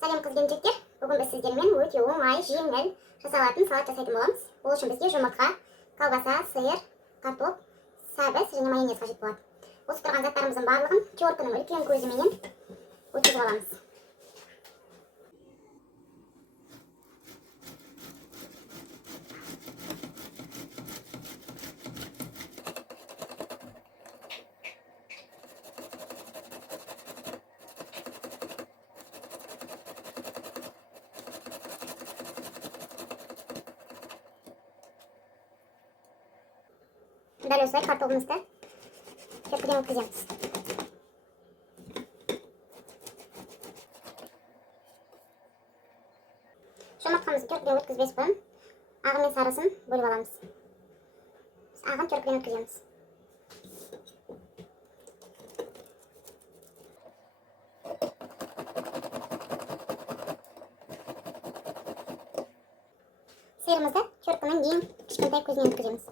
Сәлем қыз-келіншектер, бүгін біз сіздермен өте оңай, жеңіл жасалатын салат жасайтын боламыз. Ол үшін бізге жұмыртқа, колбаса, сыр, картоп, сәбіз және майонез қажет болады. Осы тұрған заттарымыздың барлығын терканың үлкен көзіменен өткізіп аламыз. Дәл осылай картоплымызды теркіден өткіземіз. Жұмыртқамызды теркіден өткізбес бұрын ағы мен сарысын бөліп аламыз. Ағын теркіден өткіземіз. Сиырымызды теркінің ең кішкентай көзінен өткіземіз.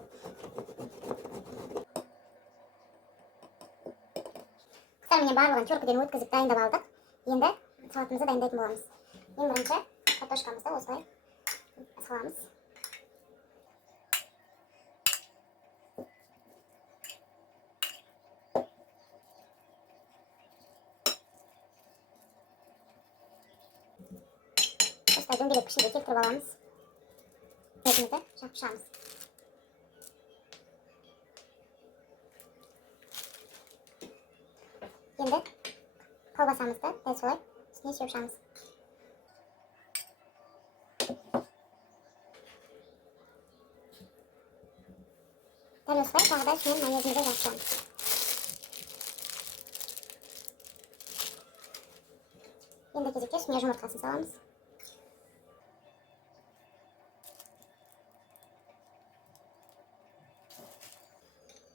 Міне барлығын теркіден өткізіп дайындап алдық. Енді салатымызды дайындайтын боламыз. Ең бірінші картошкамызды осылай саламыз. Осылай дөңгелек пішінге келтіріп аламыз. Етімізді жапшамыз. Енді колбасамызды дәл солай үстіне сеуіп шығамыз. Дәл осылай тағы да үстінен майонезімізді жағып шығамыз. Енді кезекте үстіне жұмыртқасын саламыз.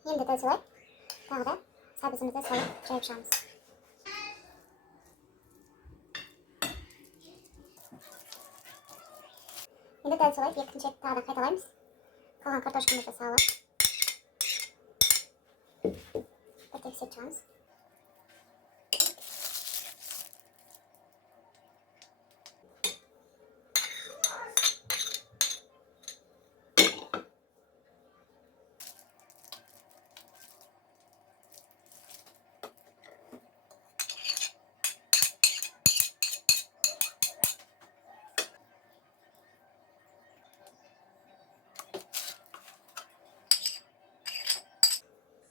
Енді дәл солай тағы да сәбізімізді салып жайып шығамыз. Енді дәл солай екінші рет тағы да қайталаймыз. Қалған картошкамызды салып бір тексеріп шығамыз.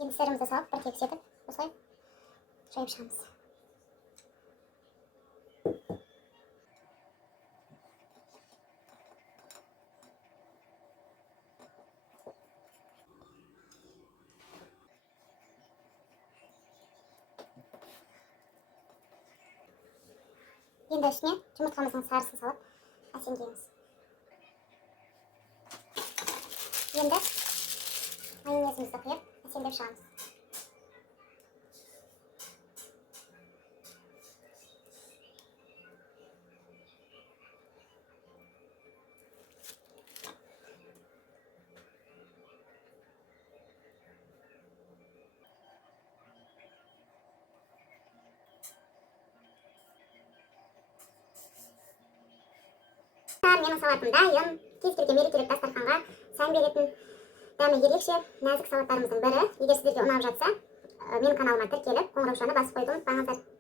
Енді сырымызды салып бір тексеріп осылай жайып шығамыз. Енді үстіне жұмыртқамыздың сарысын салып әсемдейміз. Енді майонезімізді құйып әсемдеп шығамыз. Менің салатым дайын. Кез келген мерекелік дастарханға сән беретін дәмі ерекше нәзік салаттарымыздың бірі. Егер сіздерге ұнап жатса, менің каналыма тіркеліп, қоңыраушаны басып қойуды ұмытпаңыздар.